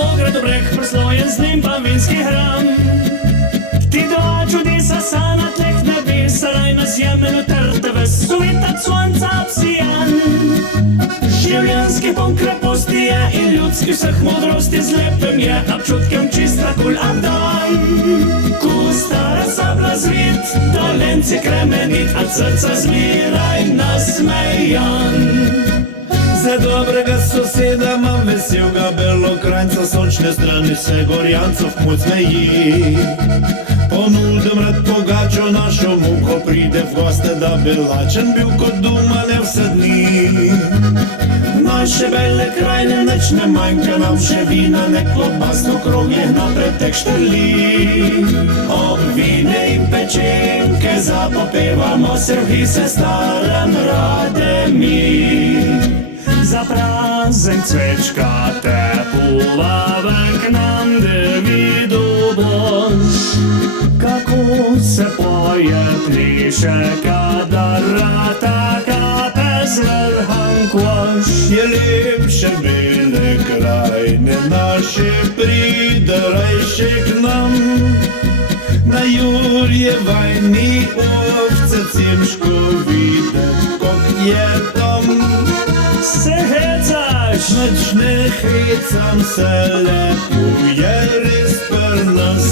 Винограду брех прослоjen z njim pa vinski hram. Ti dva čudesa sa na tleh nebesa, raj na zjemenu trteve, suvitac sonca obsijan. Življenjski poln kreposti je in ljudski vseh modrosti z lepem je, občutkem čista kul abdan. Ko stara sabla zvit, dolenci kremenit, a srca zmiraj nasmejan. Za dobrega soseda imam veselega Belokranjca, sončne strani se Gorjancov kmuc zmeji. Ponudim rad pogačo našo muko, pride v goste, da bi lačen bil kot doma ne vse dni. Naše Bele krajine nič ne manjka, nam še vina, ne klobasno kroglih na pretek štrli. Ob vine in pečenke zapopevamo se v hise starem rade mi. Za prazen cvečka te povabim k nam, da vidu boš, kako se poje, pliše, kadar rata kape z vrhan koš. Je lepše Bele krajine naše, pride rajše k nam. Na Jurje vajni ovce cimško videt, kak je tam. Se hecaš? Nič ne hecam se, lepo je res pri nas.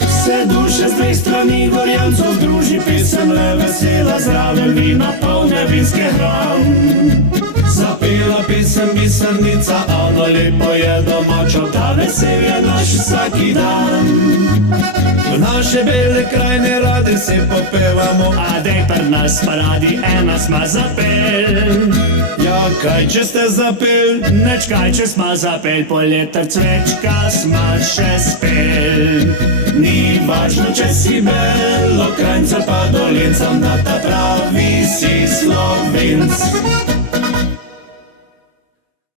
Vse duše z dveh strani Gorjancov druži, pisem le vesela, zraven vina polne vinske hram. Zapela pesem bisernica, Ana, lepo je domača, ta vesel je naš vsaki dan. V naše Bele krajine radi se popevamo, a dej pri nas pa radi ena sma zapel. Ja, kaj če ste zapel? Neč kaj če sma zapel, poleta cvečka sma še spel. Ni važno, če si Belokranjca pa Dolenca, na ta pravi si Slovenc.